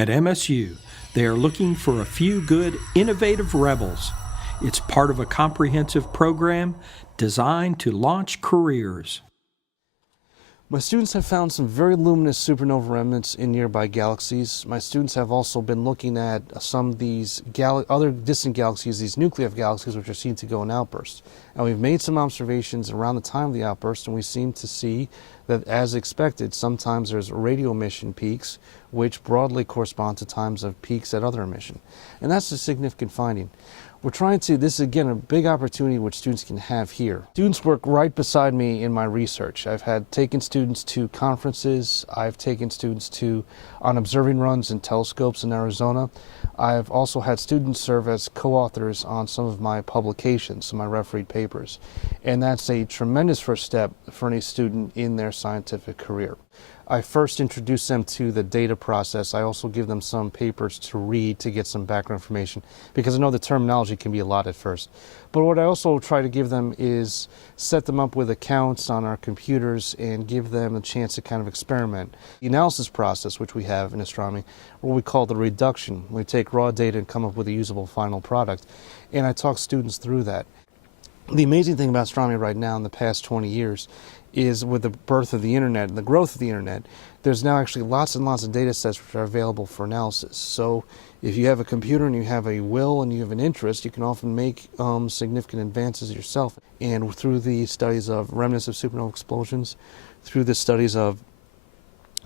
At MSU, they are looking for a few good, innovative rebels. It's part of a comprehensive program designed to launch careers. My students have found some very luminous supernova remnants in nearby galaxies. My students have also been looking at some of these other distant galaxies, these nuclei galaxies, which are seen to go in outbursts. And we've made some observations around the time of the outburst, and we seem to see that, as expected, sometimes there's radio emission peaks, which broadly correspond to times of peaks at other emission. And that's a significant finding. We're trying to, this is again a big opportunity which students can have here. Students work right beside me in my research. I've taken students to conferences, I've taken students on observing runs in telescopes in Arizona. I've also had students serve as co-authors on some of my publications, some of my refereed papers. And that's a tremendous first step for any student in their scientific career. I first introduce them to the data process. I also give them some papers to read to get some background information, because I know the terminology can be a lot at first. But what I also try to give them is set them up with accounts on our computers and give them a chance to kind of experiment. The analysis process, which we have in astronomy, what we call the reduction. We take raw data and come up with a usable final product. And I talk students through that. The amazing thing about astronomy right now in the past 20 years is, with the birth of the internet and the growth of the internet, there's now actually lots and lots of data sets which are available for analysis. So if you have a computer and you have a will and you have an interest, you can often make significant advances yourself. And through the studies of remnants of supernova explosions, through the studies of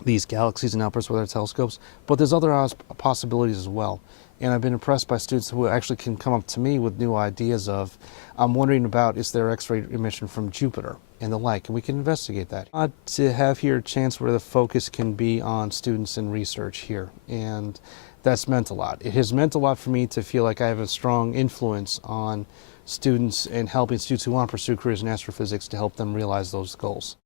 these galaxies and outbursts with our telescopes, but there's other possibilities as well. And I've been impressed by students who actually can come up to me with new ideas of, I'm wondering about, is there X-ray emission from Jupiter and the like, and we can investigate that. To have here a chance where the focus can be on students and research here, and that's meant a lot. It has meant a lot for me to feel like I have a strong influence on students and helping students who want to pursue careers in astrophysics to help them realize those goals.